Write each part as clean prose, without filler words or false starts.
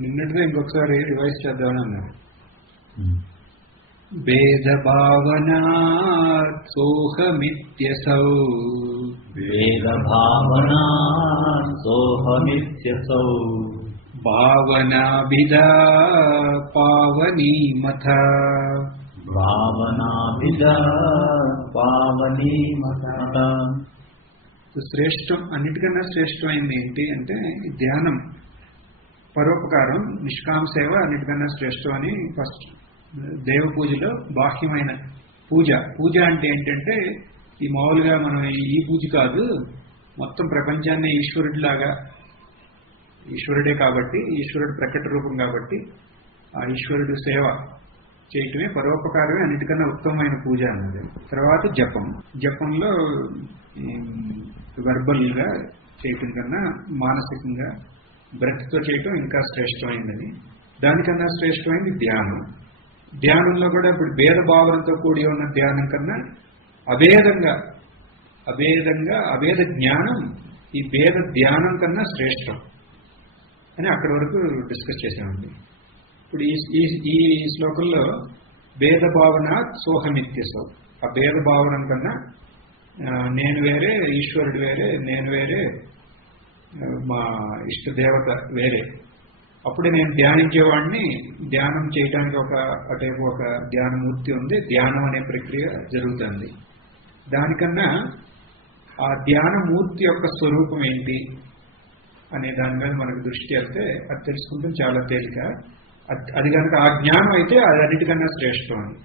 నిన్నటిదే ఇంకొకసారి రివైజ్ చేద్దామని అన్నారు. వేద భావనా సోహమిత్యసౌ వేద భావనా సోహమిత్యసౌ భావనాభిదా పావనీమథ భావనాభిదా పావనీమథ. శ్రేష్టం, అన్నిటికన్నా శ్రేష్టమైంది ఏంటి అంటే ధ్యానం, పరోపకారం, నిష్కామ సేవ అన్నిటికన్నా శ్రేష్టం అని ఫస్ట్ దేవ పూజలో బాహ్యమైన పూజ. పూజ అంటే ఏంటంటే ఈ మామూలుగా మనం ఈ పూజ కాదు, మొత్తం ప్రపంచాన్ని ఈశ్వరుడిలాగా, ఈశ్వరుడే కాబట్టి, ఈశ్వరుడు ప్రకట రూపం కాబట్టి ఆ ఈశ్వరుడు సేవ చేయటమే పరోపకారమే అన్నిటికన్నా ఉత్తమమైన పూజ అన్నది. తర్వాత జపం, జపంలో వెర్బల్గా చేయటం కన్నా మానసికంగా బ్రెత్తో చేయటం ఇంకా శ్రేష్టమైనది. దానికన్నా శ్రేష్టమైనది ధ్యానం. ధ్యానంలో కూడా ఇప్పుడు భేద భావనతో కూడి ఉన్న ధ్యానం కన్నా అభేద జ్ఞానం ఈ భేద ధ్యానం కన్నా శ్రేష్టం అని అక్కడి వరకు డిస్కస్ చేసామండి. ఇప్పుడు ఈ శ్లోకంలో భేద భావన సోహమిత్యసౌ, ఆ భేద భావన కన్నా నేను వేరే, ఈశ్వరుడు వేరే, నేను వేరే, మా ఇష్టదేవత వేరే. అప్పుడు నేను ధ్యానించేవాడిని, ధ్యానం చేయడానికి అటేపు ఒక ధ్యానమూర్తి ఉంది, ధ్యానం అనే ప్రక్రియ జరుగుతుంది. దానికన్నా ఆ ధ్యానమూర్తి యొక్క స్వరూపం ఏంటి అనే దాని మీద మనకు దృష్టి వెళ్తే అది తెలుసుకుంటే చాలా తేలిక. అది కనుక ఆ జ్ఞానం అయితే అది అన్నిటికన్నా శ్రేష్టం అని.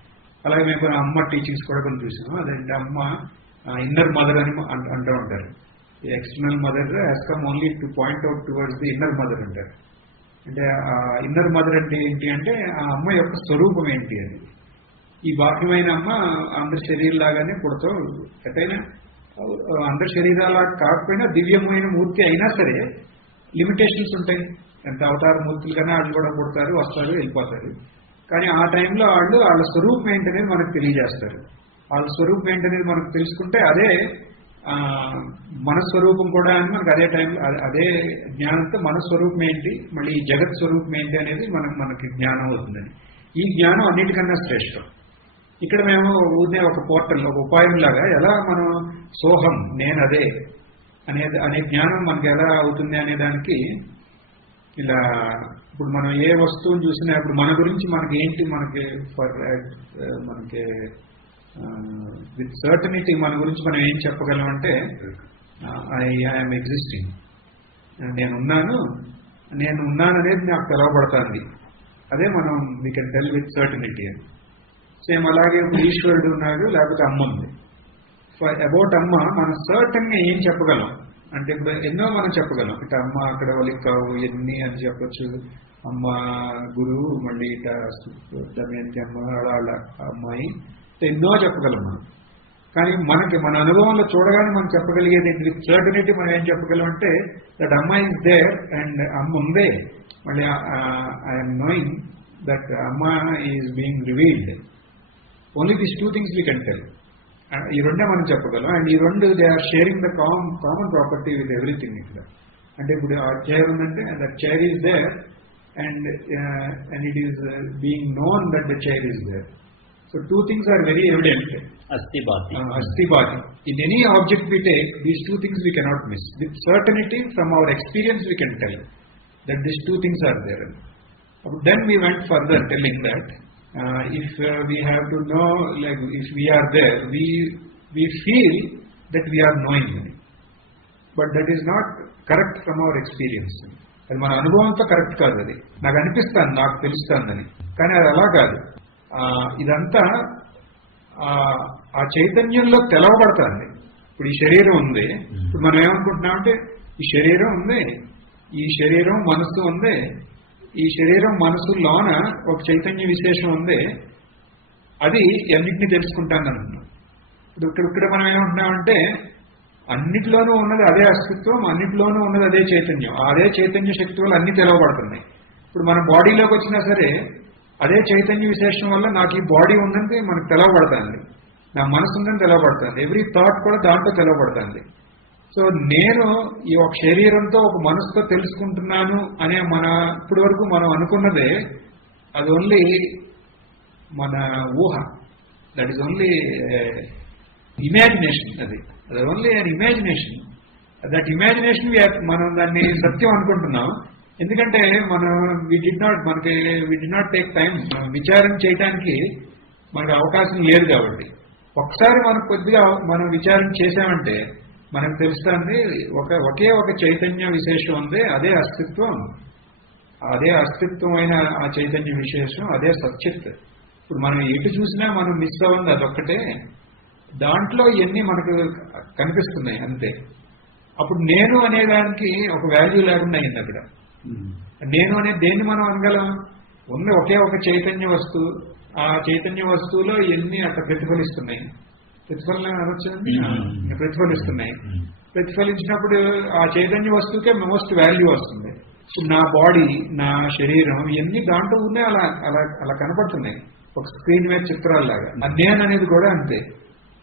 అలాగే మేము అమ్మ టీచింగ్స్ కూడా కొన్ని చూసాము. అదంటే అమ్మ ఇన్నర్ మదర్ అని అంటూ ఉంటారు. External mother has come only to point out towards the inner mother అంటారు. అంటే ఆ ఇన్నర్ మదర్ అంటే ఏంటి అంటే ఆ అమ్మ యొక్క స్వరూపం ఏంటి అని. ఈ బాహ్యమైన అమ్మ అందరి శరీరంలాగానే పుడతాం, ఎటైనా అందరి శరీరాలా కాకపోయినా దివ్యమైన మూర్తి అయినా సరే లిమిటేషన్స్ ఉంటాయి. ఎంత అవతార మూర్తులు కన్నా వాళ్ళు కూడా పుడతారు, వస్తారు, వెళ్ళిపోతారు. కానీ ఆ టైంలో వాళ్ళ స్వరూపం ఏంటనేది మనకు తెలియజేస్తారు. వాళ్ళ స్వరూపం ఏంటనేది మనకు తెలుసుకుంటే అదే మన స్వరూపం కూడా అని మనకు అదే టైంలో అదే జ్ఞానంతో మన స్వరూపం ఏంటి, మళ్ళీ ఈ జగత్ స్వరూపం ఏంటి అనేది మనకి జ్ఞానం అవుతుందని. ఈ జ్ఞానం అన్నిటికన్నా శ్రేష్టం. ఇక్కడ మేము ఊరినే ఒక పోర్టల్, ఒక ఉపాయంలాగా ఎలా మనం సోహం నేను అదే అనే జ్ఞానం మనకి ఎలా అవుతుంది అనే దానికి ఇలా ఇప్పుడు మనం ఏ వస్తువుని చూసినా ఇప్పుడు మన గురించి మనకి ఏంటి, మనకి విత్ సర్టనిటీ మన గురించి మనం ఏం చెప్పగలం అంటే ఐఎమ్ ఎగ్జిస్టింగ్, నేను ఉన్నాను అనేది నాకు తెలవబడుతుంది. అదే మనం we can tell with certainty అని. సేమ్ అలాగే ఈశ్వరుడు ఉన్నాడు, లేకపోతే అమ్మ ఉంది. అబౌట్ అమ్మ మనం సర్టన్గా ఏం చెప్పగలం అంటే ఇప్పుడు ఎన్నో మనం చెప్పగలం. ఇట అమ్మ అక్కడ వలిక్కావు ఎన్ని అని చెప్పచ్చు, అమ్మ గురువు, మళ్ళీ ఇట దమయంతి అమ్మ వాళ్ళ అమ్మాయి, ఎన్నో చెప్పగలం మనం. కానీ మన అనుభవంలో చూడగానే మనం చెప్పగలిగేది విత్ సర్టనిటీ మనం ఏం చెప్పగలం అంటే దట్ అమ్మ ఈజ్ దేర్ అండ్ అమ్మ ఉందే, మళ్ళీ ఐఎమ్ నోయింగ్ దట్ అమ్మ is being revealed. Only this two things we can tell. ఈ రెండే మనం చెప్పగలం. అండ్ ఈ రెండు they are sharing the common property with everything. ఇక్కడ అంటే ఇప్పుడు ఆ చైర్ ఉందంటే that chair is there and it is being known that the chair is there. So two things are very evident. Astibhati. In any object we take, these two things we cannot miss. With certainty from our experience we can tell that these two things are there. Then we went further telling that if we have to know, like if we are there, we feel that we are knowing. But that is not correct from our experience. అది మన అనుభవంతో correct కాదు. అది నాకు అనిపిస్తాను, నాకు తెలుస్తుందని, కానీ అది అలా కాదు. ఇదంతా ఆ చైతన్యంలో తెలవబడుతుంది. ఇప్పుడు ఈ శరీరం ఉంది, ఇప్పుడు మనం ఏమనుకుంటున్నామంటే ఈ శరీరం ఉంది, ఈ శరీరం మనస్సు ఉంది, ఈ శరీరం మనస్సులోన ఒక చైతన్య విశేషం ఉంది, అది అన్నింటినీ తెలుసుకుంటాను అనుకున్నాం. ఇక్కడ మనం ఏమంటున్నామంటే అన్నిటిలోనూ ఉన్నది అదే అస్తిత్వం, అన్నిటిలోనూ ఉన్నది అదే చైతన్యం, అదే చైతన్య శక్తి వల్ల అన్ని తెలవబడుతున్నాయి. ఇప్పుడు మన బాడీలోకి వచ్చినా సరే అదే చైతన్య విశేషం వల్ల నాకు ఈ బాడీ ఉన్నది మనకు తెలవబడుతుంది. నా మనసు ఉందని తెలవబడుతుంది. ఎవ్రీ థాట్ కూడా దాంట్లో తెలవబడుతుంది. సో నేను ఈ ఒక శరీరంతో ఒక మనసుతో తెలుసుకుంటున్నాను అనే ఇప్పటి వరకు మనం అనుకున్నదే అది ఓన్లీ మన ఊహ. That is only imagination. అది only an imagination. That imagination మనం దాన్ని సత్యం అనుకుంటున్నాం. ఎందుకంటే మనం we do not take time విచారం చేయడానికి మనకు అవకాశం లేదు. కాబట్టి ఒకసారి మనకు కొద్దిగా మనం విచారం చేశామంటే మనకు తెలుస్తుంది ఒకే ఒక చైతన్య విశేషం ఉంది. అదే అస్తిత్వం. అదే అస్తిత్వమైన ఆ చైతన్య విశేషం, అదే సచ్చిత్. ఇప్పుడు మనం ఎటు చూసినా మనం మిస్ అవ్వంది అదొక్కటే. దాంట్లో ఇవన్నీ మనకు కనిపిస్తున్నాయి అంతే. అప్పుడు నేను అనేదానికి ఒక వాల్యూ లేకుండా అయింది అక్కడ. నేను అనేది దేన్ని మనం అనగలం? ఉంది ఒకే ఒక చైతన్య వస్తువు. ఆ చైతన్య వస్తువులో ఎన్ని అట్లా ప్రతిఫలిస్తున్నాయి. ప్రతిఫలన అనొచ్చండి, ప్రతిఫలిస్తున్నాయి. ప్రతిఫలించినప్పుడు ఆ చైతన్య వస్తువుకే మోస్ట్ వాల్యూ వస్తుంది. ఇప్పుడు నా బాడీ, నా శరీరం ఇవన్నీ దాంట్లో ఉన్నాయి. అలా అలా అలా కనపడుతున్నాయి ఒక స్క్రీన్ మీద చిత్రాల్లాగా. ఆ నేను అనేది కూడా అంతే.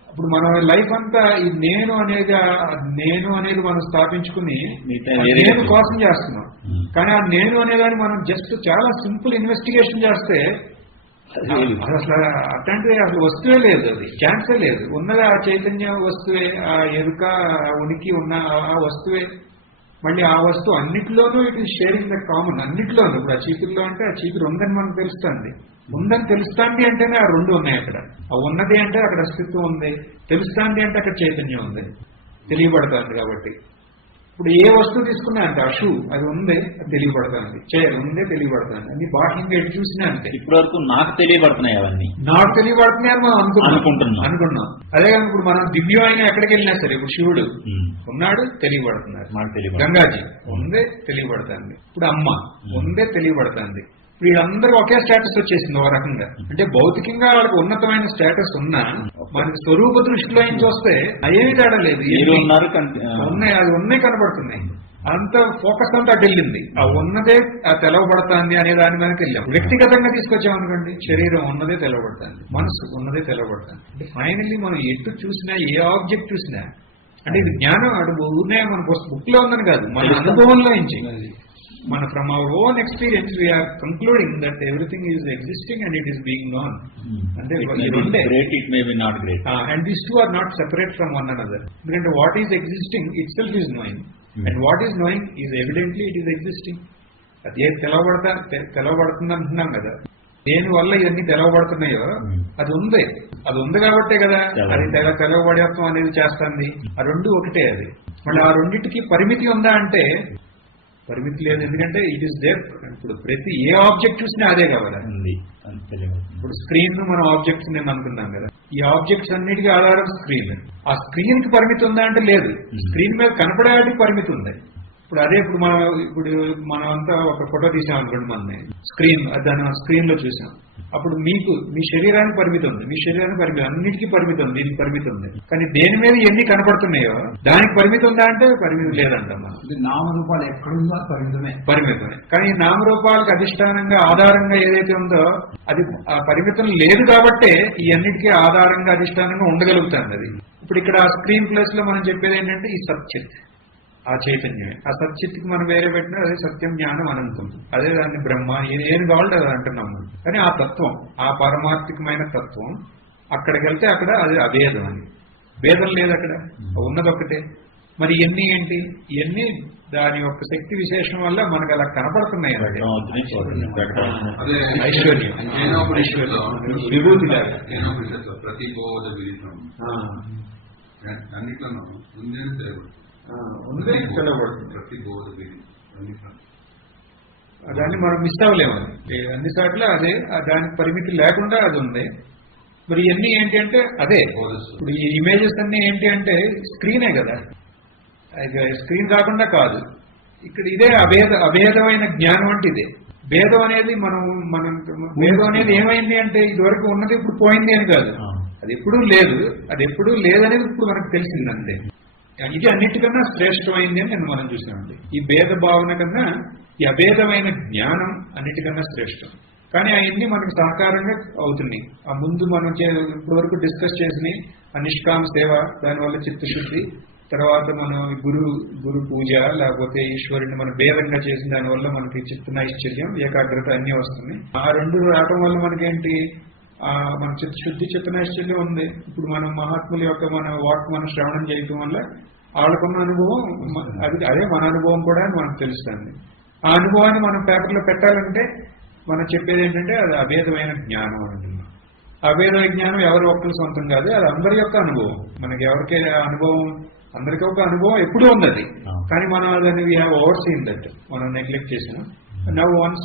ఇప్పుడు మన లైఫ్ అంతా ఈ నేను అనేది మనం స్థాపించుకుని నేను కోసం చేస్తున్నాం. కానీ ఆ నేను అనేదాన్ని మనం జస్ట్ చాలా సింపుల్ ఇన్వెస్టిగేషన్ చేస్తే అసలు అట్లాంటిది అసలు వస్తువే లేదు. అది ఛాన్సే లేదు. ఉన్నది ఆ చైతన్య వస్తువే, ఆ ఎరుక ఉనికి ఉన్న ఆ వస్తువే. మళ్ళీ ఆ వస్తువు అన్నిటిలోనూ it is sharing the common. అన్నిటిలోనూ. ఇప్పుడు ఆ చీపుల్లో అంటే ఆ చీపురు ఉందని మనకు తెలుస్తుంది. ఉందని తెలుస్తాంది అంటేనే ఆ రెండు ఉన్నాయి అక్కడ. ఆ ఉన్నది అంటే అక్కడ అస్తిత్వం ఉంది, తెలుస్తాంది అంటే అక్కడ చైతన్యం ఉంది, తెలియబడుతుంది. కాబట్టి ఇప్పుడు ఏ వస్తువు తీసుకున్నా అంటే ఆ షూ అది ఉందే, అది తెలియబడుతుంది. చైర్ ఉందే, తెలియబడుతుంది. అన్ని బాహ్యంగా ఎటు చూసినా అంతే. ఇప్పటి వరకు నాకు తెలియబడుతున్నాయి, అవన్నీ నాకు తెలియబడుతున్నాయి అని మనం అనుకున్నాం. అదే కానీ ఇప్పుడు మనం దివ్యమైన ఎక్కడికి వెళ్ళినా సరే, ఇప్పుడు శివుడు ఉన్నాడు, తెలియబడుతున్నారు. గంగాజీ ఉందే, తెలియబడుతుంది. ఇప్పుడు అమ్మ ఉందే, తెలియబడుతుంది. వీళ్ళందరూ ఒకే స్టేటస్ వచ్చేసింది ఒక రకంగా. అంటే భౌతికంగా వాళ్ళకి ఉన్నతమైన స్టేటస్ ఉన్నా మనకి స్వరూప దృష్టిలో ఏం చూస్తే అయేమి తేడా లేదు. ఉన్నాయి, అది ఉన్నాయి కనబడుతున్నాయి. అంత ఫోకస్ అంతా అటు వెళ్ళింది. ఆ ఉన్నదే ఆ తెలవబడుతుంది అనే దాని మీదకి వెళ్ళాం. వ్యక్తిగతంగా తీసుకొచ్చామనుకోండి, శరీరం ఉన్నదే తెలవబడుతుంది, మనసు ఉన్నదే తెలవబడుతుంది. అంటే ఫైనల్లీ మనం ఎటు చూసినా, ఏ ఆబ్జెక్ట్ చూసినా, అంటే ఇది జ్ఞానం అటు ఊరినే మన బుక్ లో ఉందని కాదు, మన అనుభవంలో నుంచి, from our own experience, we are concluding that everything is existing and it is being known. And it may be great, it may be not great. And these two are not separate from one another. Because what is existing itself is knowing. And what is knowing is evidently it is existing. అదే తెలవబడుతుంది అంటున్నాం కదా. దేని వల్ల ఇవన్నీ తెలవబడుతున్నాయో అది ఉంది కాబట్టే కదా అది తెలవబడేత్వం అనేది చేస్తుంది. ఆ రెండు ఒకటే. అది మళ్ళీ ఆ రెండింటికి పరిమితి ఉందా అంటే పరిమితి లేదు. ఎందుకంటే ఇట్ ఈస్ దేర్. ఇప్పుడు ప్రతి ఏ ఆబ్జెక్ట్ చూసినా అదే కావాలి. ఇప్పుడు స్క్రీన్ మనం ఆబ్జెక్ట్స్ నేను అనుకున్నాం కదా. ఈ ఆబ్జెక్ట్స్ అన్నిటికీ ఆధారం స్క్రీన్. ఆ స్క్రీన్ కి పరిమితి ఉందా అంటే లేదు. స్క్రీన్ మీద కనపడేవాటికి పరిమితి ఉంది. ఇప్పుడు అదే ఇప్పుడు మనం అంతా ఒక ఫోటో తీసాం అనుకోండి, మన దాన్ని స్క్రీన్ లో చూసాం. అప్పుడు మీ శరీరానికి పరిమితి ఉంది, మీ శరీరానికి పరిమితి, అన్నిటికీ పరిమితి ఉంది, దీనికి పరిమితి ఉంది. కానీ దేని మీద ఎన్ని కనపడుతున్నాయో దానికి పరిమితి ఉందా అంటే పరిమితి లేదంటాం. నామరూపాలు ఎక్కడుందో పరిమితమే. కానీ నామరూపాలకు అధిష్టానంగా ఆధారంగా ఏదైతే ఉందో అది ఆ పరిమితం లేదు కాబట్టే ఈ అన్నిటికీ ఆధారంగా అధిష్టానంగా ఉండగలుగుతుంది అది. ఇప్పుడు ఇక్కడ స్క్రీన్ ప్లేస్ లో మనం చెప్పేది ఏంటంటే ఈ సచ్చిత్, ఆ చైతన్యమే. ఆ సచ్చిత్కి మనం వేరే పెట్టినా అదే సత్యం, జ్ఞానం, అనంతం. అదే దాన్ని బ్రహ్మ ఏం కావాలంటే అది అంటున్నాము. కానీ ఆ తత్వం, ఆ పారమార్థికమైన తత్వం అక్కడికి వెళ్తే అక్కడ అది అభేదం అని. భేదం లేదు అక్కడ, ఉన్నది ఒకటే. మరి ఇవన్నీ ఏంటి? ఇవన్నీ దాని యొక్క శక్తి విశేషం వల్ల మనకు అలా కనపడుతున్నాయి. ఐశ్వర్యం, విభూతి లాగా. దాన్ని మనం మిస్ అవ్వలేము. అన్ని చోట్ల అదే, దానికి పరిమితి లేకుండా అది ఉంది. మరి ఇవన్నీ ఏంటి అంటే అదే. ఇప్పుడు ఈ ఇమేజెస్ అన్ని ఏంటి అంటే స్క్రీనే కదా. స్క్రీన్ కాకుండా కాదు. ఇక్కడ ఇదే అభేదమైన జ్ఞానం అంటే ఇదే. భేదం అనేది భేదం అనేది ఏమైంది అంటే ఇదివరకు ఉన్నది ఇప్పుడు పోయింది అని కాదు. అది ఎప్పుడూ లేదు, అది ఎప్పుడూ లేదనేది ఇప్పుడు మనకు తెలిసింది అంతే. ఇది అన్నిటికన్నా శ్రేష్టమైంది అని నేను మనం చూసినామండి. ఈ భేద భావన కన్నా ఈ అభేదమైన జ్ఞానం అన్నిటికన్నా శ్రేష్టం. కానీ అవన్నీ మనకి సహకారంగా అవుతున్నాయి. ఆ ముందు మనం ఇప్పటివరకు డిస్కస్ చేసిన నిష్కామ సేవ, దానివల్ల చిత్తశుద్ధి, తర్వాత మనం గురు పూజ లేకపోతే ఈశ్వరుని మనం భేదంగా చేసిన దానివల్ల మనకి చిత్త నైశ్చర్యం, ఏకాగ్రత అన్నీ వస్తున్నాయి. ఆ రెండు రావటం వల్ల మనకేంటి, మన చిత్తశుద్ధి, చిత్త నైశ్చర్యం ఉంది. ఇప్పుడు మనం మహాత్ముల యొక్క మన వాక్ మనం శ్రవణం చేయటం వల్ల వాళ్ళకున్న అనుభవం అదే మన అనుభవం కూడా మనకు తెలుస్తుంది. ఆ అనుభవాన్ని మనం పేపర్లో పెట్టాలంటే మనం చెప్పేది ఏంటంటే అది అభేదమైన జ్ఞానం అంటున్నాం. అభేదమైన జ్ఞానం ఎవరి ఒక్కరి సొంతం కాదు, అది అందరి యొక్క అనుభవం. మనకి ఎవరికే అనుభవం, అందరికీ ఒక అనుభవం ఎప్పుడూ ఉంది అది. కానీ మనం దాన్ని we have overseen that, మనం నెగ్లెక్ట్ చేసాం. Now once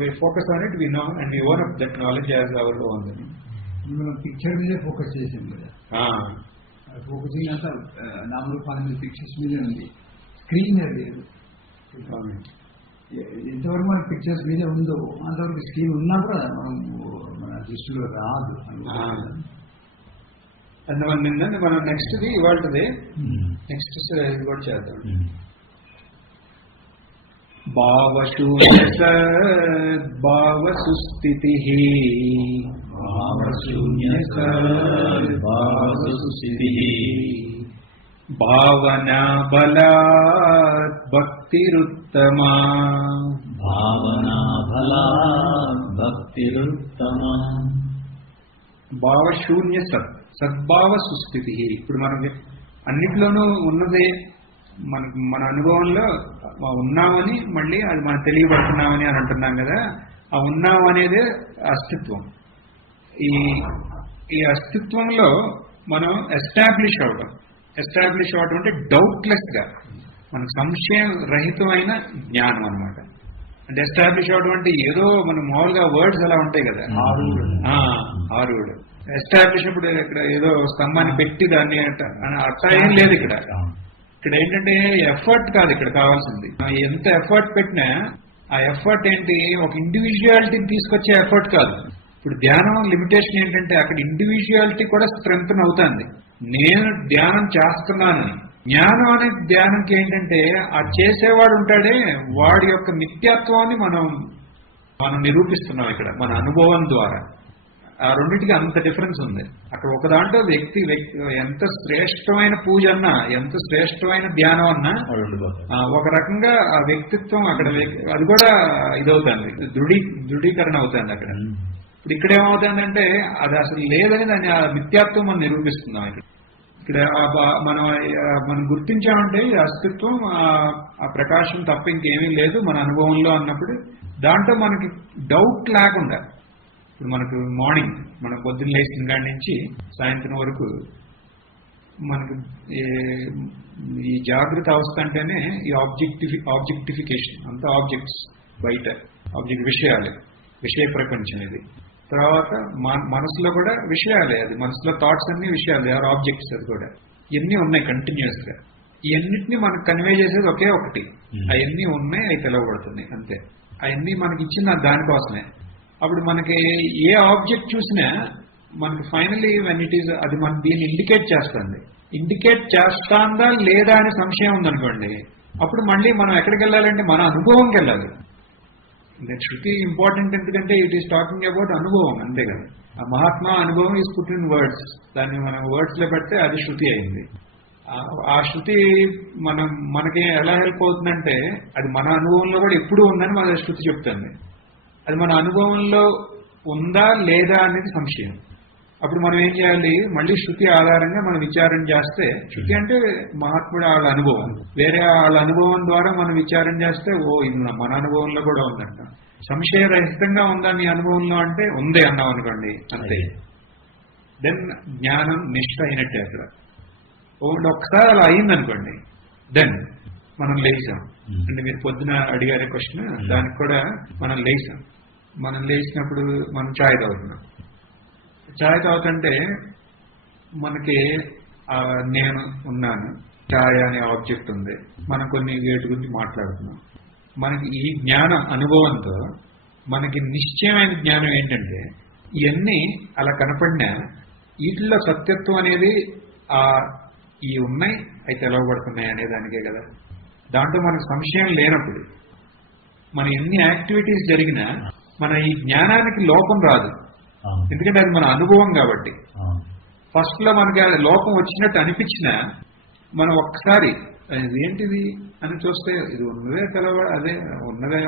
we focus on it, we know and we own up that knowledge as our own. మనం పిక్చర్ మీదే ఫోకస్ చేసాం కదా, ఫోకసింగ్ అంతా నామరూపాల మీద, పిక్చర్స్ మీదే ఉంది, స్క్రీన్ లేదు. ఎంతవరకు మన పిక్చర్స్ మీదే ఉందో అంతవరకు స్క్రీన్ ఉన్నా కూడా మన దృష్టిలో రాదు. అందువల్ల మనం నెక్స్ట్ది ఇవాళది నెక్స్ట్ ఇది కూడా చేద్దాం. భావశూన్య సద్భావ సుస్థితి, భావనా బలాత్ భక్తిరుత్తమా, భావశూన్య సద్భావ సుస్థితి. ఇప్పుడు మనకి అన్నిట్లోనూ ఉన్నదే, మన అనుభవంలో ఉన్నామని, మళ్ళీ అది మనం తెలియబడుతున్నామని అని అంటున్నాం కదా. ఆ ఉన్నాం అనేదే అస్తిత్వం. ఈ అస్తిత్వంలో మనం ఎస్టాబ్లిష్ అవడం అంటే డౌట్లెస్ గా మనకు సంశయం రహితమైన జ్ఞానం అనమాట. అంటే ఎస్టాబ్లిష్ అవడం అంటే ఏదో మనం మామూలుగా వర్డ్స్ అలా ఉంటాయి కదా, ఆరుడు ఎస్టాబ్లిష్. ఇప్పుడు ఇక్కడ ఏదో స్తంభాన్ని పెట్టి దాన్ని అట్లా ఏం లేదు ఇక్కడ. ఇక్కడ ఏంటంటే ఎఫర్ట్ కాదు ఇక్కడ కావాల్సింది. ఎంత ఎఫర్ట్ పెట్టినా ఆ ఎఫర్ట్ ఏంటి, ఒక ఇండివిజువాలిటీని తీసుకొచ్చే ఎఫర్ట్ కాదు. ఇప్పుడు ధ్యానం లిమిటేషన్ ఏంటంటే అక్కడ ఇండివిజువాలిటీ కూడా స్ట్రెంగ్త్ అవుతుంది. నేను ధ్యానం చేస్తున్నాను, జ్ఞానం అనే ధ్యానంకి ఏంటంటే ఆ చేసేవాడు ఉంటాడే, వాడి యొక్క నిత్యత్వాన్ని మనం నిరూపిస్తున్నాం ఇక్కడ మన అనుభవం ద్వారా. ఆ రెండింటికి అంత డిఫరెన్స్ ఉంది. అక్కడ ఒక దాంట్లో వ్యక్తి ఎంత శ్రేష్టమైన పూజ అన్నా, ఎంత శ్రేష్టమైన ధ్యానం అన్నా ఒక రకంగా ఆ వ్యక్తిత్వం అక్కడ అది కూడా ఇదవుతుంది, దృఢీకరణ అవుతుంది అక్కడ. ఇప్పుడు ఇక్కడ ఏమవుతుందంటే అది అసలు లేదని దాన్ని ఆ మిథ్యాత్వం మనం నిరూపిస్తున్నాం. ఇక్కడ మనం గుర్తించామంటే అస్తిత్వం, ఆ ప్రకాశం తప్ప ఇంకేమీ లేదు మన అనుభవంలో అన్నప్పుడు దాంట్లో మనకి డౌట్ లేకుండా. ఇప్పుడు మనకు మార్నింగ్ మనం పొద్దున్న లేచిన కాడి నుంచి సాయంత్రం వరకు మనకు ఈ జాగ్రత్త అవస్థ అంటేనే ఈ ఆబ్జెక్టిఫికేషన్ అంతా ఆబ్జెక్ట్స్, బయట ఆబ్జెక్ట్ విషయాలే, విషయ ప్రపంచం ఇది. తర్వాత మనసులో కూడా విషయాలే, అది మనసులో థాట్స్ అన్ని విషయాలు, ఆర్ ఆబ్జెక్ట్స్. అది కూడా ఇవన్నీ ఉన్నాయి కంటిన్యూస్ గా. ఇవన్నిటినీ మనకు కన్వే చేసేది ఒకే ఒకటి, అవన్నీ ఉన్నాయి, అవి తెలవబడుతున్నాయి అంతే. అవన్నీ మనకి ఇచ్చిన దానికోసమే. అప్పుడు మనకి ఏ ఆబ్జెక్ట్ చూసినా మనకి ఫైనలీ వెన్ ఇట్ ఈస్ అది మన దీన్ని ఇండికేట్ చేస్తుంది. ఇండికేట్ చేస్తాందా లేదా అనే సంశయం ఉందనుకోండి, అప్పుడు మళ్ళీ మనం ఎక్కడికి వెళ్ళాలంటే మన అనుభవంకి వెళ్ళాలి. శృతి ఇంపార్టెంట్ ఎందుకంటే ఇట్ ఈస్ టాకింగ్ అబౌట్ అనుభవం, అంతే కదా. ఆ మహాత్మా అనుభవం ఈస్ పుట్ ఇన్ వర్డ్స్, దాన్ని మనం వర్డ్స్ లో పెడితే అది శృతి అయింది. ఆ శృతి మనకి ఎలా హెల్ప్ అవుతుందంటే అది మన అనుభవంలో కూడా ఎప్పుడూ ఉందని మన శృతి చెప్తుంది. అది మన అనుభవంలో ఉందా లేదా అనేది సంశయం. అప్పుడు మనం ఏం చేయాలి, మళ్ళీ శృతి ఆధారంగా మనం విచారణ చేస్తే, శృతి అంటే మహాత్ముడు వాళ్ళ అనుభవం, వేరే వాళ్ళ అనుభవం ద్వారా మనం విచారణ చేస్తే ఇది మన అనుభవంలో కూడా ఉందంట. సంశయరహితంగా ఉందా మీ అనుభవంలో అంటే ఉంది అన్నాం అనుకోండి, అంతే. దెన్ జ్ఞానం నిష్ఠ అయినట్టే అక్కడ. ఒకసారి అలా అయిందనుకోండి, దెన్ మనం లేచాం. అంటే మీరు పొద్దున అడిగారే క్వశ్చన్, దానికి కూడా మనం లేచాం. మనం లేచినప్పుడు మనం ఛాయ్ తాగుతున్నాం. ఛాయ్ తాగుతుంటే మనకి నేను ఉన్నాను, ఛాయ్ అనే ఆబ్జెక్ట్ ఉంది, మనం కొన్ని వేటి గురించి మాట్లాడుతున్నాం. మనకి ఈ జ్ఞాన అనుభవంతో మనకి నిశ్చయమైన జ్ఞానం ఏంటంటే ఇవన్నీ అలా కనపడినా వీటిల్లో సత్యత్వం అనేది ఈ ఉన్నాయి, అవి తెలవబడుతున్నాయి అనే దానికే కదా. దాంట్లో మనకు సంశయం లేనప్పుడు మన ఎన్ని యాక్టివిటీస్ జరిగినా మన ఈ జ్ఞానానికి లోపం రాదు, ఎందుకంటే అది మన అనుభవం కాబట్టి. ఫస్ట్ లో మనకి ఆ లోపం వచ్చినట్టు అనిపించినా మనం ఒక్కసారి ఏంటిది అని చూస్తే ఇది ఉన్నదే అదే ఉన్నదే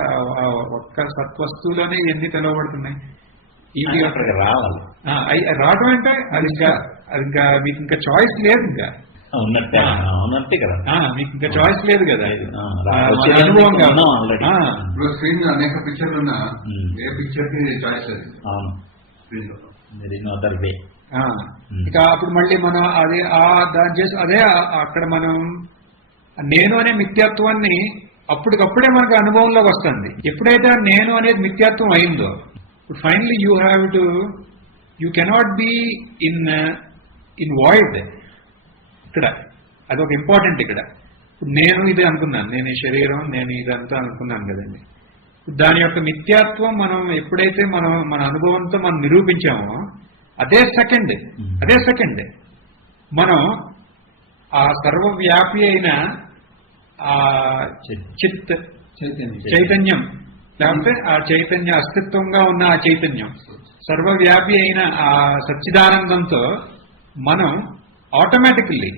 ఒక్క సత్వస్తువులోనే ఎన్ని తెలవబడుతున్నాయి. ఇది రావాలి, రావడం అంటే అది ఇంకా మీకు ఇంకా చాయిస్ లేదు, ఇంకా ఉన్నట్టే కదా, మీకు ఇంకా చాయిస్ లేదు కదా. అనుభవం ఇప్పుడు స్క్రీన్ అనేక పిక్చర్లు ఉన్నా ఏ పిక్చర్ కి చాయిస్ లేదు. అవును, అదర్ వే. ఇక అప్పుడు మళ్ళీ మనం అదే దాని చేసి అదే అక్కడ మనం నేను అనే మిథ్యాత్వాన్ని అప్పటికప్పుడే మనకు అనుభవంలోకి వస్తుంది. ఎప్పుడైతే నేను అనేది మిథ్యాత్వం అయిందో ఇప్పుడు finally you cannot be in void. ఇక్కడ అదొక ఇంపార్టెంట్. ఇక్కడ ఇప్పుడు నేను ఇది అనుకున్నాను, నేను ఈ శరీరం, నేను ఇదంతా అనుకున్నాను కదండి. దాని యొక్క మిథ్యాత్వం మనం ఎప్పుడైతే మన అనుభవంతో మనం నిరూపించామో అదే సెకండ్ మనం ఆ సర్వవ్యాపి అయిన ఆ చైతన్యం, లేకపోతే ఆ చైతన్య అస్తిత్వంగా ఉన్న ఆ చైతన్యం, సర్వవ్యాపి అయిన ఆ సచ్చిదానందంతో మనం ఆటోమేటికల్లీ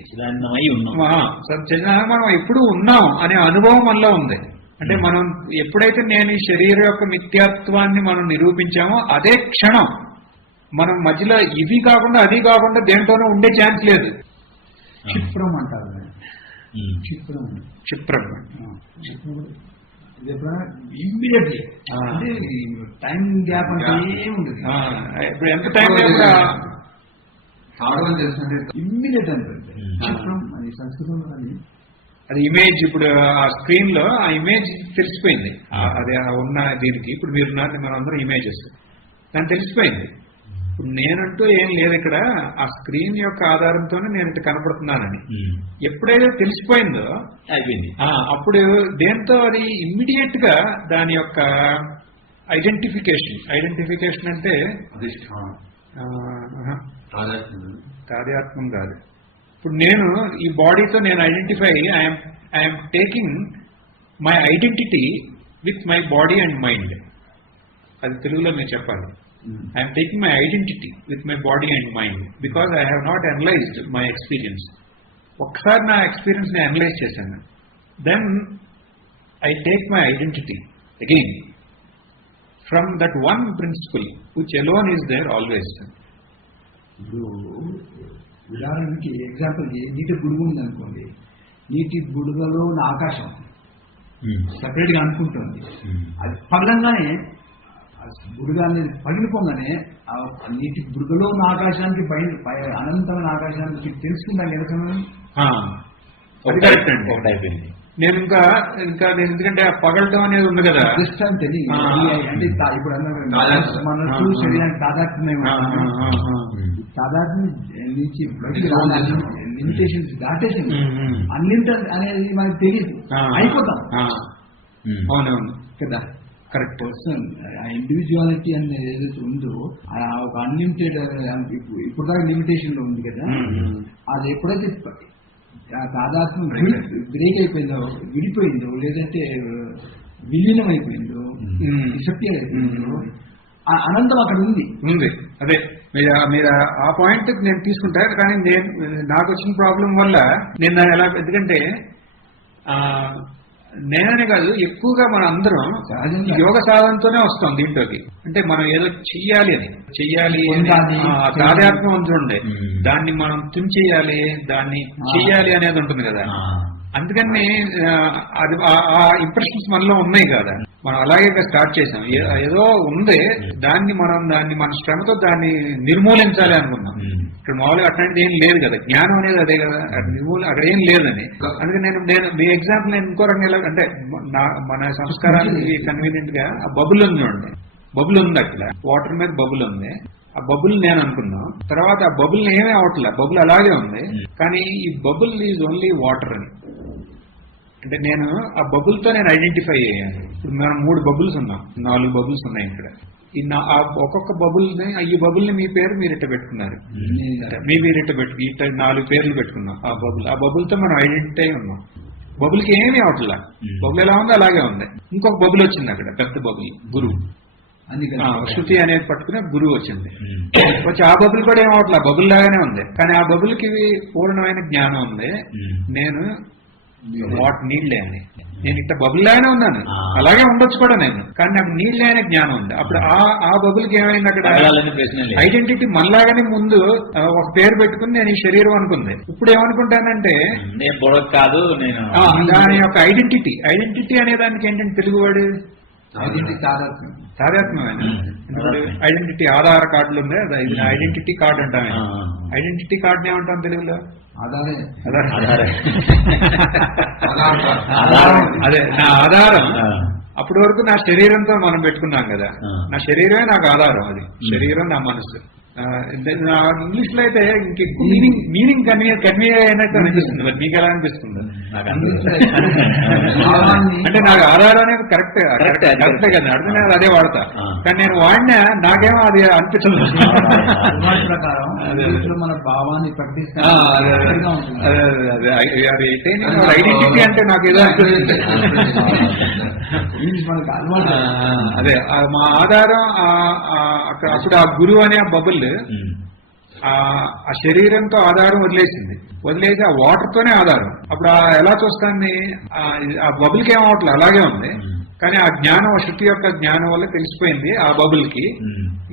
మనం ఎప్పుడు ఉన్నాం అనే అనుభవం మనలో ఉంది. అంటే మనం ఎప్పుడైతే నేను ఈ శరీరం యొక్క మిథ్యాత్వాన్ని మనం నిరూపించామో అదే క్షణం మనం మధ్యలో ఇది కాకుండా అది కాకుండా దేంట్లోనూ ఉండే ఛాన్స్ లేదు. క్షిప్రం అంటారు, క్షిప్రం ఇమ్మీడియట్లీ, అంటే టైం గ్యాప్ అంటే ఏముండదు. ఇప్పుడు ఎంత టైం ఇమ్మీడియట్ అంటే క్షిప్రం అని సంస్కృతంలో అది ఇమేజ్. ఇప్పుడు ఆ స్క్రీన్ లో ఆ ఇమేజ్ తెలిసిపోయింది, అదే ఉన్న దీనికి. ఇప్పుడు మీరున్నారు, మనం అందరం ఇమేజెస్, దాన్ని తెలిసిపోయింది. ఇప్పుడు నేనంటూ ఏం లేదు ఇక్కడ, ఆ స్క్రీన్ యొక్క ఆధారంతోనే నేను ఇటు కనపడుతున్నానని ఎప్పుడైతే తెలిసిపోయిందో అయిపోయింది. అప్పుడు దేంతో అది ఇమ్మీడియట్ గా దాని యొక్క ఐడెంటిఫికేషన్ అంటే తాదాత్మ్యం కాదు. ఇప్పుడు నేను ఈ బాడీతో నేను identify, I'm taking my identity with my body and mind. అది తెలుగులో నేను చెప్పాలి. I'm taking my identity with my body and mind because I have not analysed my experience. ఒక్కసారి నా ఎక్స్పీరియన్స్ ని అనలైజ్ చేశాను, then I take my identity again from that one principle which alone is there always. ఇప్పుడు ఉదాహరణకి example, నీటి బుడుగు ఉంది అనుకోండి, నీటి బుడుగలో ఉన్న ఆకాశం సపరేట్ గా అనుకుంటుంది. అది పగలంగానే బుడుగ అనేది పగిలిపోగానే నీటి బుడుగలో ఉన్న ఆకాశానికి అనంతమైన ఆకాశానికి తెలుసుకుందాం కదా సమయం. అది కరెక్ట్ అండి. నేను ఇంకా నేను ఎందుకంటే ఆ పగలటం అనేది ఉంది కదా, జస్ట్ అని తెలియదు. అంటే ఇప్పుడు మన శరీరానికి తాదాత్మ్యం నుంచి లిమిటేషన్స్ దాటేసింది. అన్లిమిటెడ్ అనేది మనకు తెలియదు, అయిపోతాం. అవునవును కదా, కరెక్ట్. పర్సన్ ఆ ఇండివిజువాలిటీ అనేది ఏదైతే ఉందో ఒక అన్లిమిటెడ్ ఇప్పుడు దాకా లిమిటేషన్ లో ఉంది కదా, అది ఎప్పుడైతే తాదాత్మ్యం బ్రేక్ అయిపోయిందో, విడిపోయిందో, లేదంటే విలీనం అయిపోయిందో, డిసపియర్ అయిపోయిందో, అనంతం అక్కడ ఉంది. అదే మీరు ఆ పాయింట్ నేను తీసుకుంటాను. కానీ నాకు వచ్చిన ప్రాబ్లం వల్ల నేను ఎలా, ఎందుకంటే నేననే కాదు, ఎక్కువగా మన అందరం యోగ సాధనతోనే వస్తాం దీంట్లోకి. అంటే మనం ఏదో చెయ్యాలి తాదాత్మ్యం ఉంటుండే, దాన్ని మనం తుంచేయాలి, దాన్ని చెయ్యాలి అనేది ఉంటుంది కదా. అందుకని అది ఆ ఇంప్రెషన్స్ మనలో ఉన్నాయి కదా, మనం అలాగే స్టార్ట్ చేసాం. ఏదో ఉంది, దాన్ని మన శ్రమతో దాన్ని నిర్మూలించాలి అనుకున్నాం. ఇక్కడ మామూలుగా అట్లాంటిది ఏం లేదు కదా, జ్ఞానం అనేది అదే కదా, అక్కడ ఏం లేదని. అందుకని నేను మీ ఎగ్జాంపుల్ నేను ఇంకో రకంగా, అంటే మన సంస్కారానికి కన్వీనియంట్ గా ఆ బబుల్ ఉంది, బబుల్ ఉంది అక్కడ, వాటర్ మీద బబుల్ ఉంది. ఆ బబుల్ నేను అనుకున్నాం, తర్వాత ఆ బబుల్ ఏమీ అవట్లే, బబుల్ అలాగే ఉంది. కానీ ఈ బబుల్ ఈజ్ ఓన్లీ వాటర్ అని, అంటే నేను ఆ బబుల్ తో నేను ఐడెంటిఫై అయ్యాను. ఇప్పుడు మనం 3 బబుల్స్ ఉన్నాం, 4 బబుల్స్ ఉన్నాయి ఇక్కడ. ఒక్కొక్క బబుల్ ని, ఈ బబుల్ ని మీ పేరు మీరు ఇట్ట పెట్టుకున్నారు, మీరు ఇట్ట 4 పేర్లు పెట్టుకున్నాం. ఆ బబుల్ తో మనం ఐడెంటిఫై ఉన్నాం. బబుల్ కి ఏమీ అవట్లా, బబుల్ ఎలా ఉందో అలాగే ఉంది. ఇంకొక బబుల్ వచ్చింది అక్కడ, పెద్ద బబుల్, గురువు. అన్ని శృతి అనేది పట్టుకుని గురువు వచ్చింది. వచ్చి ఆ బబుల్ కూడా ఏమవట్లా, బబుల్ లాగానే ఉంది. కానీ ఆ బబుల్కి పూర్ణమైన జ్ఞానం ఉంది. నేను వాట్ నీళ్ళే అని, నేను ఇట్లా బబుల్ లాగానే ఉన్నాను, అలాగే ఉండొచ్చు కూడా నేను, కానీ నాకు నీళ్ళే అనే జ్ఞానం ఉంది. అప్పుడు ఆ బబుల్కి ఏమైంది, అక్కడ ఐడెంటిటీ మనలాగానే ముందు ఒక పేరు పెట్టుకుని నేను ఈ శరీరం అనుకుంది. ఇప్పుడు ఏమనుకుంటానంటే కాదు నేను దాని యొక్క ఐడెంటిటీ అనే దానికి ఏంటంటే తెలుగువాడు తాదాత్మ్యమైన ఐడెంటిటీ ఆధార్ కార్డులు ఉంది, ఇది ఐడెంటిటీ కార్డు అంటామే. ఐడెంటిటీ కార్డు ఏమంటాం తెలుగులో? అదే నా ఆధారం. అప్పటి వరకు నా శరీరంతో మనం పెట్టుకున్నాం కదా, నా శరీరమే నాకు ఆధారం. అది శరీరం నా మనసు. ఇంగ్లీష్ లో అయితే ఇంక మీనింగ్ కన్వే అయినట్టు అనిపిస్తుంది. మరి మీకు ఎలా అనిపిస్తుంది? అంటే నాకు ఆధారం అనేది కరెక్టే కదా, అర్థం నేను అదే వాడతా. కానీ నేను వాడినా నాకేమో అది అనిపించదు. మన భావాన్ని ఐడెంటిటీ అంటే నాకు ఏదో అనిపిస్తుంది. అదే మా ఆధారం. అప్పుడు ఆ గురువు అనే ఆ బబుల్ ఆ శరీరంతో ఆధారం వదిలేసి ఆ వాటర్ తోనే ఆధారం. అప్పుడు ఎలా చూస్తాన్ని ఆ బబుల్ కి ఏమవట్లేదు, అలాగే ఉంది. కానీ ఆ జ్ఞానం, శృతి యొక్క జ్ఞానం వల్ల తెలిసిపోయింది ఆ బబుల్ కి.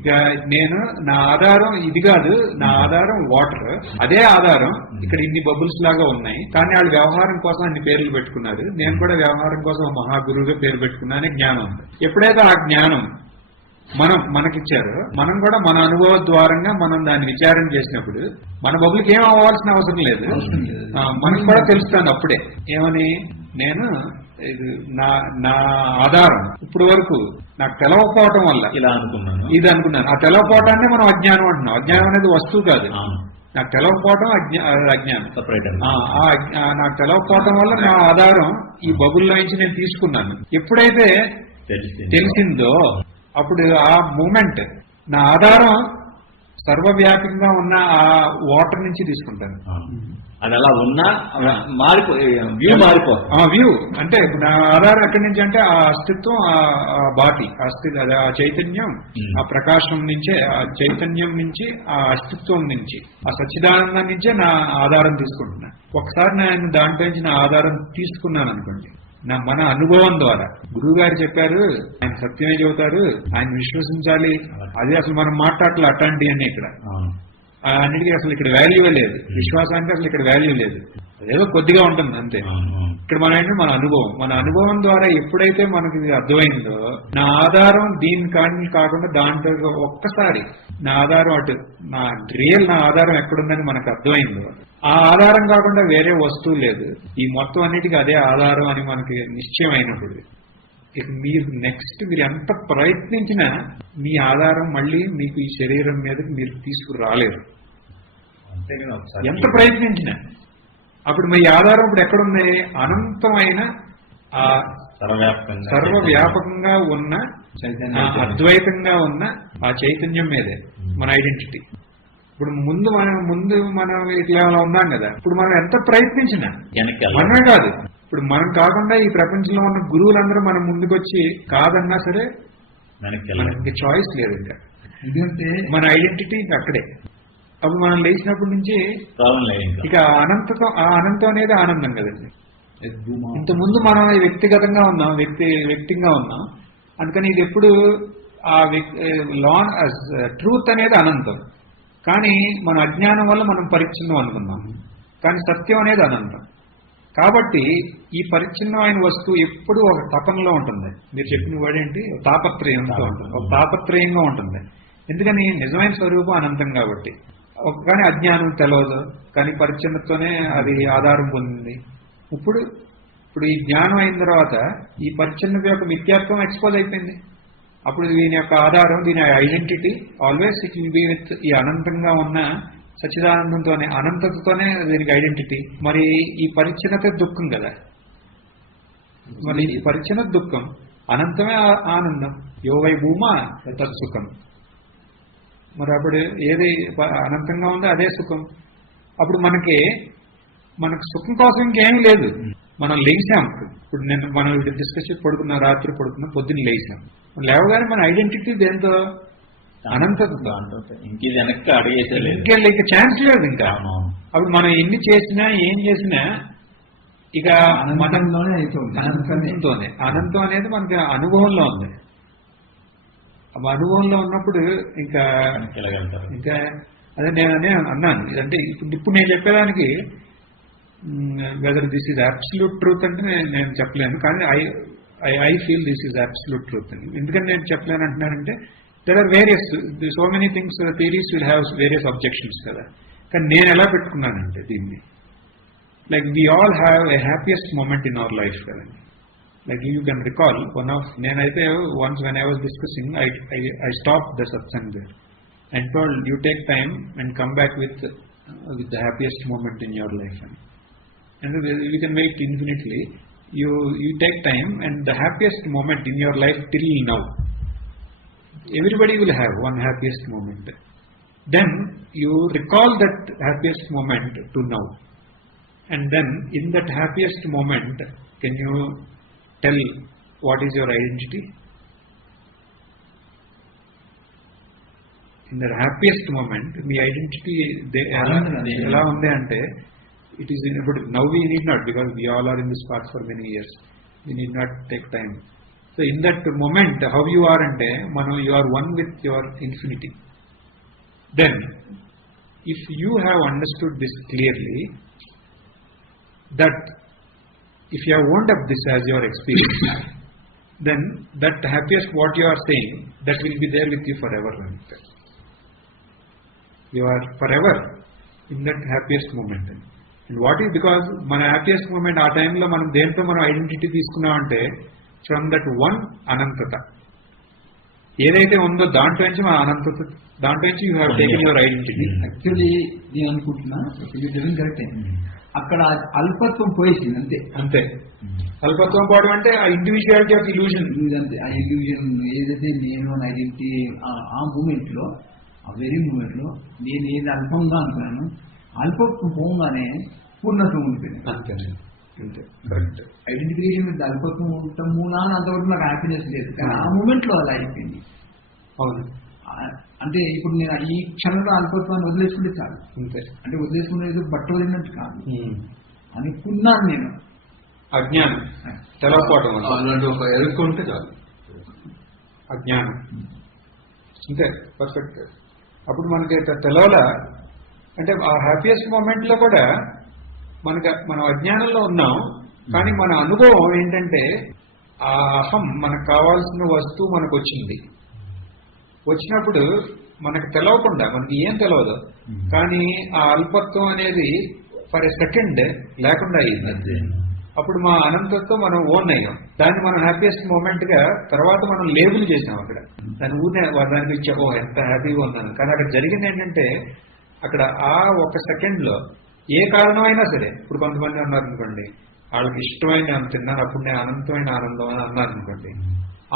ఇక నేను నా ఆధారం ఇది కాదు, నా ఆధారం వాటర్. అదే ఆధారం. ఇక్కడ ఇన్ని బబుల్స్ లాగా ఉన్నాయి, కానీ వాళ్ళు వ్యవహారం కోసం అన్ని పేర్లు పెట్టుకున్నారు. నేను కూడా వ్యవహారం కోసం మహాగురువుగా పేరు పెట్టుకున్నానే జ్ఞానం ఉంది. ఎప్పుడైతే ఆ జ్ఞానం మనకిచ్చారు, మనం కూడా మన అనుభవ ద్వారంగా మనం దాన్ని విచారం చేసినప్పుడు మన బబుల్కి ఏం అవ్వాల్సిన అవసరం లేదు. మనకు కూడా తెలుస్తుంది అప్పుడే ఏమని, నేను నా ఆధారం ఇప్పుడు వరకు నాకు తెలవకపోవటం వల్ల ఇలా అనుకున్నాను, ఇది అనుకున్నాను. ఆ తెలవకపోవటాన్ని మనం అజ్ఞానం అంటున్నాం. అజ్ఞానం అనేది వస్తువు కాదు, నాకు తెలవకపోవటం అజ్ఞానం. నాకు తెలవకపోవటం వల్ల నా ఆధారం ఈ బబుల్లో నుంచి నేను తీసుకున్నాను. ఎప్పుడైతే తెలిసిందో అప్పుడు ఆ మూమెంట్ నా ఆధారం సర్వవ్యాపకంగా ఉన్న ఆ వాటర్ నుంచి తీసుకుంటాను. అది అలా ఉన్నా వ్యూ అంటే నా ఆధారం ఎక్కడి నుంచి అంటే ఆ అస్తిత్వం, ఆ బాటి ఆ చైతన్యం, ఆ ప్రకాశం నుంచే, ఆ చైతన్యం నుంచి, ఆ అస్తిత్వం నుంచి, ఆ సచ్చిదానందం నుంచే నా ఆధారం తీసుకుంటున్నాను. ఒకసారి నేను దాంట్లో నుంచి నా ఆధారం తీసుకున్నాను అనుకోండి, మన అనుభవం ద్వారా. గురువు గారు చెప్పారు, ఆయన సత్యమే చెబుతారు, ఆయన విశ్వసించాలి. అదే అసలు మనం మాట్లాడలే అట్లాంటి అన్ని. ఇక్కడ అన్నిటికీ అసలు ఇక్కడ వాల్యూవే లేదు. విశ్వాసానికి అసలు ఇక్కడ వాల్యూ లేదు, ఏదో కొద్దిగా ఉంటుంది అంతే. ఇక్కడ మన అనుభవం ద్వారా ఎప్పుడైతే మనకి ఇది అర్థమైందో, నా ఆధారం దీని కాకుండా దాంట్లో ఒక్కసారి నా ఆధారం అటు నా ఆధారం ఎక్కడుందని మనకు అర్థమైందో, ఆ ఆధారం కాకుండా వేరే వస్తువు లేదు, ఈ మొత్తం అన్నిటికీ అదే ఆధారం అని మనకి నిశ్చయం అయినప్పుడు, మీరు ఎంత ప్రయత్నించినా మీ ఆధారం మళ్ళీ మీకు ఈ శరీరం మీదకి మీరు తీసుకురాలేరు. ఎంత ప్రయత్నించినా. అప్పుడు మీ ఆధారం ఇప్పుడు ఎక్కడుంది? అనంతమైన ఆ సర్వవ్యాపకంగా ఉన్న అద్వైతంగా ఉన్న ఆ చైతన్యం మీదే మన ఐడెంటిటీ. ఇప్పుడు ముందు మనం ఇట్లా ఉన్నాం కదా, ఇప్పుడు మనం ఎంత ప్రయత్నించినా మనమే కాదు, ఇప్పుడు మనం కాకుండా ఈ ప్రపంచంలో ఉన్న గురువులందరూ మనం ముందుకొచ్చి కాదన్నా సరే మనకి చాయిస్ లేదు. ఇంకా ఎందుకంటే మన ఐడెంటిటీ అక్కడే. అప్పుడు మనం లేచినప్పటి నుంచి ఇక అనంతం అనేది ఆనందం కదండి. ఇంతకుముందు మనం వ్యక్తిగతంగా ఉన్నాం, వ్యక్తిగా ఉన్నాం. అందుకని ఇది ఎప్పుడు ఆ ట్రూత్ అనేది అనంతం. కానీ మన అజ్ఞానం వల్ల మనం పరిచ్ఛిన్నం అనుకున్నాం. కానీ సత్యం అనేది అనంతం. కాబట్టి ఈ పరిచ్ఛిన్నమైన వస్తువు ఎప్పుడు ఒక తపనలో ఉంటుంది. మీరు చెప్పిన వాడేంటి, తాపత్రయంతో ఉంటుంది, ఒక తాపత్రయంగా ఉంటుంది. ఎందుకని నిజమైన స్వరూపం అనంతం కాబట్టి. కానీ అజ్ఞానం తెలవదు, కానీ పరిచ్ఛిన్నతోనే అది ఆధారం పొందింది. ఇప్పుడు ఈ జ్ఞానం అయిన తర్వాత ఈ పరిచ్ఛిన్నత యొక్క మిథ్యాత్వం ఎక్స్పోజ్ అయిపోయింది. అప్పుడు దీని యొక్క ఆధారం, దీని identity always it will be with ఈ అనంతంగా ఉన్న సచ్చిదానందంతోనే, అనంతతతోనే దీనికి ఐడెంటిటీ. మరి ఈ పరిచ్ఛిన్నత దుఃఖం కదా, మరి ఈ పరిచ్ఛిన్నత దుఃఖం, అనంతమే ఆనందం. యోవై భూమా తత్సుఖం. మరి అప్పుడు ఏది అనంతంగా ఉందో అదే సుఖం. అప్పుడు మనకు సుఖం కోసం ఇంకేమీ లేదు. మనం లేచాం. ఇప్పుడు మనం డిస్కస్ చేసి పడుకున్నాం, రాత్రి పడుకున్నాం, పొద్దున్న లేచాం. లేవగానే మన ఐడెంటిటీ దేంతో? అనంతతో. ఇంకే వెనక్కి అడిగేసలేదు, ఇంకా ఛాన్స్ లేదు. ఇంకా అప్పుడు మనం ఎన్ని చేసినా ఏం చేసినా ఇక అనంతంలోనే అవుతుంది. అనంతంతోనే. అనంతం అనేది మనకి అనుభవంలో ఉంది. అనుభవంలో ఉన్నప్పుడు ఇంకా వెళ్ళగలుగుతారు. ఇంకా అదే నేను అన్నాను. అంటే ఇప్పుడు నేను చెప్పేదానికి whether this is absolute truth అంటే నేను చెప్పలేను, కానీ I feel this is absolute truth అని. ఎందుకంటే నేను చెప్పలేను అంటున్నానంటే there are various so many things, theories will have various objections కదా. కానీ నేను ఎలా పెట్టుకున్నానంటే దీన్ని, like we all have a happiest moment in our life కదండి. Like you can recall one of nenaithe once when I was discussing, I stopped the satsang there and told you take time and come back with the happiest moment in your life, and we can wait infinitely. You take time and the happiest moment in your life till now. Everybody will have one happiest moment. Then you recall that happiest moment to now, and then in that happiest moment, can you tell what is your identity? In the happiest moment, me identity ఎలా ఉంది అంటే it is in, but now we need not, because we all are in this path for many years. We need not take time. So in that moment, how you are ante you are one with your infinity. Then if you have understood this clearly, that if you have owned up this as your experience, then that happiest what you are saying, that will be there with you forever. You are forever in that happiest moment. And what is, because మన happiest moment ఆ టైంలో మనం దేంతో మనం identity తీసుకున్నామంటే from that one అనంతత ఏదైతే ఉందో దాంట్లో నుంచి మన అనంతత, దాంట్లో నుంచి you have taken your identity. Actually నేను అనుకుంటున్నా కరెక్టే, అక్కడ అల్పత్వం పోయేసింది అంతే. అంతే అల్పత్వం పోవడం అంటే ఆ ఇండివిజువాలిటీ ఆఫ్ ఇల్యూజన్. అంతే, ఆ ఇల్యూజన్ ఏదైతే నేను ఐడెంటిటీ ఆ మూమెంట్ లో, ఆ వెరీ మూమెంట్ లో నేను ఏది అల్పంగా అనుకున్నాను, అల్పత్వం పోగానే పూర్ణత్వం ఉంటుంది. అంతే అంతే కరెక్ట్. ఐడెంటిఫికేషన్ విత్ అల్పత్వం ఉంటాము అని అంతవరకు నాకు హ్యాపీనెస్ లేదు, కానీ ఆ మూమెంట్ లో అలా అయిపోయింది. అవును, అంటే ఇప్పుడు నేను ఈ క్షణంలో అల్పత్వాన్ని వదిలేసుకుంటే చాలు. అంతే, అంటే వదిలేసుకునేది బట్ట వదిలినట్టు కాదు అనుకున్నాను నేను. అజ్ఞానం తెలవకపోవడం వల్ల అలాంటి ఒక ఎరుక్కుంటే చాలు, అజ్ఞానం. అంతే పర్ఫెక్ట్. అప్పుడు మనకి తెలవల అంటే ఆ హ్యాపీయెస్ట్ మూమెంట్ లో కూడా మనం అజ్ఞానంలో ఉన్నాం, కానీ మన అనుభవం ఏంటంటే ఆ అహం మనకు కావాల్సిన వస్తువు మనకు వచ్చింది. వచ్చినప్పుడు మనకు తెలవకుండా, మనకి ఏం తెలవదు, కానీ ఆ అల్పత్వం అనేది ఫర్ ఎ సెకండ్ లేకుండా అయ్యింది. అప్పుడు మా అనంతతో మనం ఓన్ అయ్యాం. దాన్ని మనం హ్యాపీయెస్ట్ మూమెంట్ గా తర్వాత మనం లేబుల్ చేసాం. అక్కడ దాని ఊరినే దానికి ఇచ్చా, ఓ ఎంత హ్యాపీగా ఉన్నాను. కానీ అక్కడ జరిగింది ఏంటంటే అక్కడ ఆ ఒక సెకండ్ లో ఏ కారణమైనా సరే, ఇప్పుడు కొంతమంది అన్నారు అనుకోండి, వాళ్ళకి ఇష్టమైన తిన్నాను అప్పుడు నేను అనంతమైన ఆనందం అని అన్నారు అనుకోండి,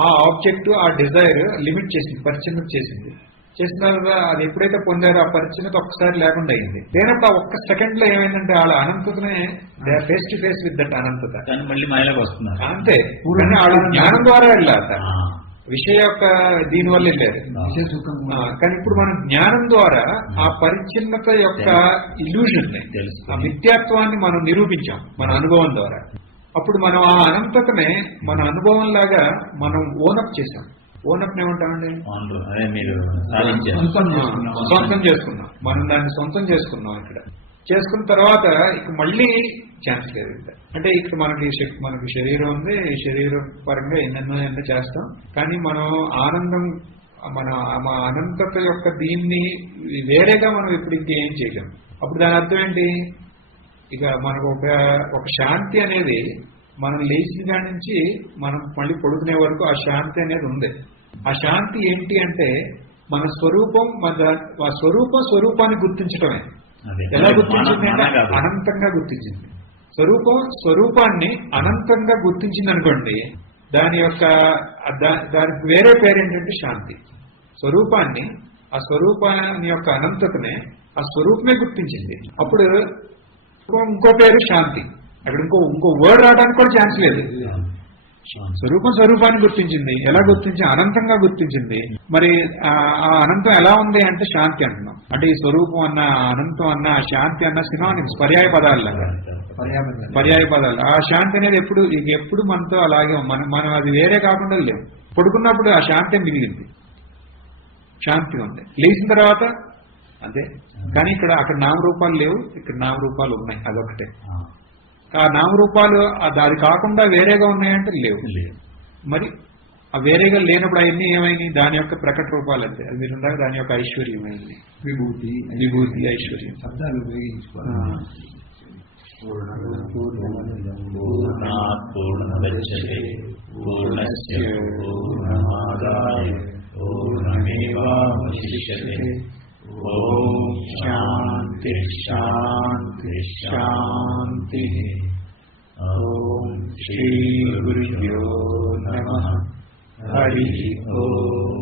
ఆ ఆబ్జెక్ట్ ఆ డిజైర్ లిమిట్ చేసింది, పరిచ్ఛిన్నత చేసింది. చేసిన తర్వాత అది ఎప్పుడైతే పొందారో ఆ పరిచ్ఛిన్నత ఒక్కసారి లేకుండా అయింది. లేనప్పుడు ఆ ఒక్క సెకండ్ లో ఏమైందంటే వాళ్ళ అనంతతనే they are face to face with that అనంతత. మళ్ళీ మాయలోకి వస్తున్నారు. అంతే, పూర్ణ వాళ్ళ జ్ఞానం ద్వారా వెళ్ళాలి, విషయ యొక్క దీనివల్ల వెళ్ళారు. కానీ ఇప్పుడు మన జ్ఞానం ద్వారా ఆ పరిచ్ఛిన్నత యొక్క ఇల్యూషన్, ఆ మిథ్యాత్వాన్ని మనం నిరూపించాం మన అనుభవం ద్వారా. అప్పుడు మనం ఆ అనంతతనే మన అనుభవం లాగా మనం ఓనప్ చేసాం. ఓనప్ ఏమంటామండి, సొంతం చేసుకున్నాం. మనం దాన్ని సొంతం చేసుకున్నాం. ఇక్కడ చేసుకున్న తర్వాత ఇక మళ్ళీ ఛాన్స్ లేదు. అంటే ఇక్కడ మనకి శరీరం ఉంది, శరీరం పరంగా ఎన్నెన్నో చేస్తాం, కానీ మనం ఆనందం, మన అనంతత యొక్క దీన్ని వేరేగా మనం ఇప్పుడు ఇంకేం చేయలేం. అప్పుడు దాని అర్థం ఏంటి, ఇక మనకు ఒక శాంతి అనేది మనం లేచిన కాడి నుంచి మనం మళ్ళీ పడుకునే వరకు ఆ శాంతి అనేది ఉంది. ఆ శాంతి ఏంటి అంటే మన స్వరూపం, స్వరూపాన్ని గుర్తించడమే. ఎలా గుర్తించింది అంటే అనంతంగా గుర్తించింది. స్వరూపాన్ని అనంతంగా గుర్తించింది అనుకోండి, దానికి వేరే పేరేంటంటే శాంతి. స్వరూపాన్ని, ఆ స్వరూపాన్ని యొక్క అనంతతనే ఆ స్వరూపమే గుర్తించింది. అప్పుడు ఇంకో పేరు శాంతి. అక్కడ ఇంకో వర్డ్ రావడానికి కూడా ఛాన్స్ లేదు. స్వరూపాన్ని గుర్తించింది. ఎలా గుర్తించి? అనంతంగా గుర్తించింది. మరి ఆ అనంతం ఎలా ఉంది అంటే శాంతి అంటున్నాం. అంటే ఈ స్వరూపం అన్న, అనంతం అన్న, శాంతి అన్న సినానిమ్స్, పర్యాయ పదాలు లాగా. పర్యాయ పదాలు. ఆ శాంతి అనేది ఎప్పుడు మనతో అలాగే మనం అది వేరే కాకుండా లేవు. పడుకున్నప్పుడు ఆ శాంతి మిగిలింది, శాంతి ఉంది. లేచిన తర్వాత అదే. కానీ అక్కడ నామరూపాలు లేవు, ఇక్కడ నామరూపాలు ఉన్నాయి. అదొకటే. ఆ నామరూపాలు అది కాకుండా వేరేగా ఉన్నాయంటే లేవు. మరి ఆ వేరేగా లేనప్పుడు అవన్నీ ఏమైంది? దాని యొక్క ప్రకట రూపాలు అంతే. అది మీరు ఉండాలి. దాని యొక్క ఐశ్వర్యం అయింది. విభూతి ఐశ్వర్యం. శబ్దాలు ఉపయోగించుకోవాలి. పూర్ణముదచ్యతే పూర్ణస్య పూర్ణమాదాయ పూర్ణమేవావశిష్యతే. ఓం శాంతి శాంతి శాంతి. ఓం శ్రీ గురుభ్యో నమః. హరి ఓం.